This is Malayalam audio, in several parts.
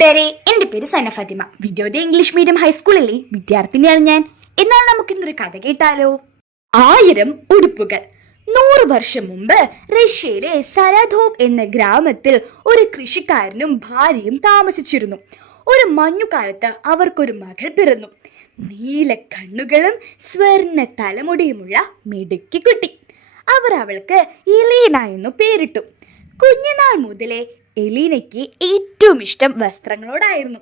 കൂട്ടുകാരെ, എന്റെ പേര് സന ഫാത്തിമ. വിദ്യോദയ ഇംഗ്ലീഷ് മീഡിയം ഹൈസ്കൂളിലെ വിദ്യാർത്ഥിനിയാണ് ഞാൻ. എന്നാൽ നമുക്ക് ഇന്നൊരു കഥ കേട്ടാലോ? 1000 ഉടുപ്പുകൾ. 100 വർഷം മുമ്പ് റഷ്യയിലെ സരാധോവ് എന്ന ഗ്രാമത്തിൽ ഒരു കൃഷിക്കാരനും ഭാര്യയും താമസിച്ചിരുന്നു. ഒരു മഞ്ഞുകാലത്ത് അവർക്കൊരു മകൾ പിറന്നു. നീല കണ്ണുകളും സ്വർണ്ണ തലമുടിയുമുള്ള മിടുക്കി കുട്ടി. അവർ അവൾക്ക് എലീന എന്നു പേരിട്ടു. കുഞ്ഞുനാൾ മുതലേ എലീനയ്ക്ക് ഏറ്റവും ഇഷ്ടം വസ്ത്രങ്ങളോടായിരുന്നു.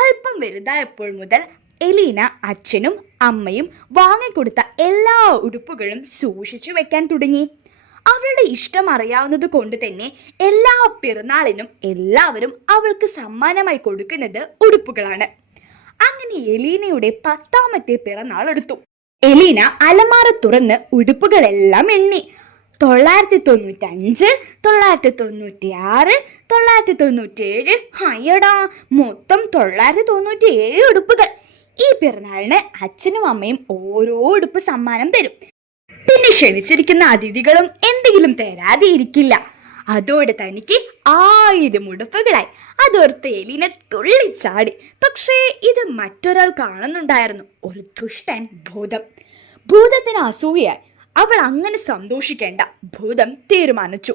അല്പം വലുതായപ്പോൾ മുതൽ എലീന അച്ഛനും അമ്മയും വാങ്ങിക്കൊടുത്ത എല്ലാ ഉടുപ്പുകളും സൂക്ഷിച്ചു വെക്കാൻ തുടങ്ങി. അവളുടെ ഇഷ്ടം അറിയാവുന്നത് കൊണ്ട് തന്നെ എല്ലാ പിറന്നാളിനും എല്ലാവരും അവൾക്ക് സമ്മാനമായി കൊടുക്കുന്നത് ഉടുപ്പുകളാണ്. അങ്ങനെ എലീനയുടെ 10ാമത്തെ പിറന്നാൾ എടുത്തു. എലീന അലമാര തുറന്ന് ഉടുപ്പുകളെല്ലാം എണ്ണി. 995, 996, 997. അയ്യടാ, മൊത്തം 997 ഉടുപ്പുകൾ. ഈ പിറന്നാളിന് അച്ഛനും അമ്മയും ഓരോ ഉടുപ്പ് സമ്മാനം തരും. പിന്നെ ക്ഷണിച്ചിരിക്കുന്ന അതിഥികളും എന്തെങ്കിലും തരാതെ ഇരിക്കില്ല. അതോടെ തനിക്ക് 1000 ഉടുപ്പുകളായി. അതോർത്ത് എലീന തുള്ളിച്ചാടി. പക്ഷേ ഇത് മറ്റൊരാൾ കാണുന്നുണ്ടായിരുന്നു. ഒരു ദുഷ്ടൻ ഭൂതം. ഭൂതത്തിന് അസൂയയായി. അവൾ അങ്ങനെ സന്തോഷിക്കേണ്ട. ഭൂതം തീരുമാനിച്ചു.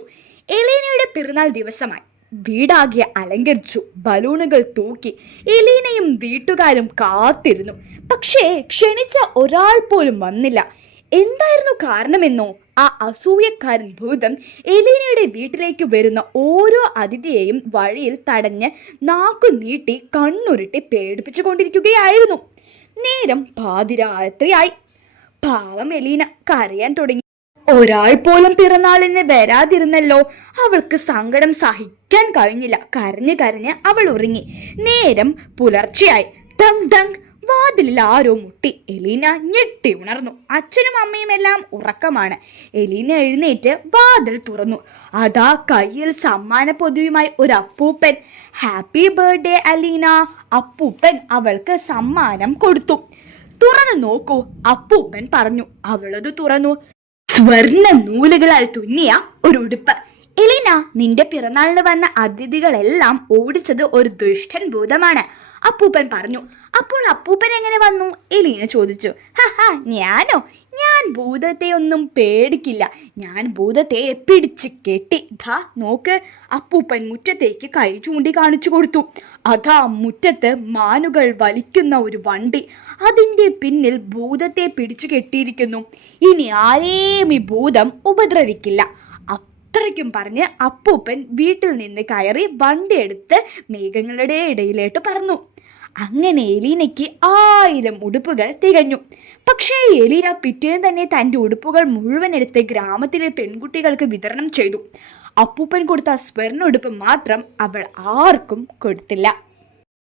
എലീനയുടെ പിറന്നാൾ ദിവസമായി. വീടാകെ അലങ്കരിച്ചു. ബലൂണുകൾ തൂക്കി. എലീനയും വീട്ടുകാരും കാത്തിരുന്നു. പക്ഷേ ക്ഷണിച്ച ഒരാൾ പോലും വന്നില്ല. എന്തായിരുന്നു കാരണമെന്നോ? ആ അസൂയക്കാരൻ ഭൂതം എലീനയുടെ വീട്ടിലേക്ക് വരുന്ന ഓരോ അതിഥിയെയും വഴിയിൽ തടഞ്ഞ് നാക്കു നീട്ടി കണ്ണുരുട്ടി പേടിപ്പിച്ചു കൊണ്ടിരിക്കുകയായിരുന്നു. നേരം പാതിരാത്രിയായി. പാവം എലീന കരയാൻ തുടങ്ങി. ഒരാൾ പോലും പിറന്നാളിന് വരാതിരുന്നല്ലോ. അവൾക്ക് സങ്കടം സഹിക്കാൻ കഴിഞ്ഞില്ല. കരഞ്ഞ് കരഞ്ഞ് അവൾ ഉറങ്ങി. നേരം പുലർച്ചയായി. ഡങ് ഡങ്, വാതിലിൽ ആരോ മുട്ടി. എലീന ഞെട്ടി ഉണർന്നു. അച്ഛനും അമ്മയും എല്ലാം ഉറക്കമാണ്. എലീന എഴുന്നേറ്റ് വാതിൽ തുറന്നു. അതാ കയ്യിൽ സമ്മാന പൊതിയുമായി ഒരു അപ്പൂപ്പൻ. Happy birthday Aleena. അപ്പൂപ്പൻ അവൾക്ക് സമ്മാനം കൊടുത്തു. തുറന്നു നോക്കൂ, അപ്പൂപ്പൻ പറഞ്ഞു. അവളത് തുറന്നു. സ്വർണ്ണ നൂലുകളാൽ തുന്നിയ ഒരു ഉടുപ്പ്. എലീന, നിന്റെ പിറന്നാളിന് വന്ന അതിഥികളെല്ലാം ഓടിച്ചത് ഒരു ദുഷ്ടൻ ഭൂതമാണ്, അപ്പൂപ്പൻ പറഞ്ഞു. അപ്പോൾ അപ്പൂപ്പൻ എങ്ങനെ വന്നു? എലീന ചോദിച്ചു. ഞാനോ? ഞാൻ ഭൂതത്തെ ഒന്നും പേടിക്കില്ല. ഞാൻ ഭൂതത്തെ പിടിച്ച് കെട്ടി. ധാ നോക്ക്. അപ്പൂപ്പൻ മുറ്റത്തേക്ക് കൈ ചൂണ്ടി കാണിച്ചു കൊടുത്തു. അതാ മുറ്റത്ത് മാനുകൾ വലിക്കുന്ന ഒരു വണ്ടി. അതിൻ്റെ പിന്നിൽ ഭൂതത്തെ പിടിച്ചു കെട്ടിയിരിക്കുന്നു. ഇനി ആരെയും ഈ ഭൂതം ഉപദ്രവിക്കില്ല. അത്രയ്ക്കും പറഞ്ഞ് അപ്പൂപ്പൻ വീട്ടിൽ നിന്ന് കയറി വണ്ടി എടുത്ത് മേഘങ്ങളുടെ ഇടയിലേട്ട് പറന്നു. അങ്ങനെ എലീനയ്ക്ക് 1000 ഉടുപ്പുകൾ തികഞ്ഞു. പക്ഷേ എലീന പിറ്റേന്ന് തന്നെ തൻ്റെ ഉടുപ്പുകൾ മുഴുവൻ എടുത്ത് ഗ്രാമത്തിലെ പെൺകുട്ടികൾക്ക് വിതരണം ചെയ്തു. അപ്പൂപ്പൻ കൊടുത്ത സ്വർണ്ണ ഉടുപ്പ് മാത്രം അവൾ ആർക്കും കൊടുത്തില്ല.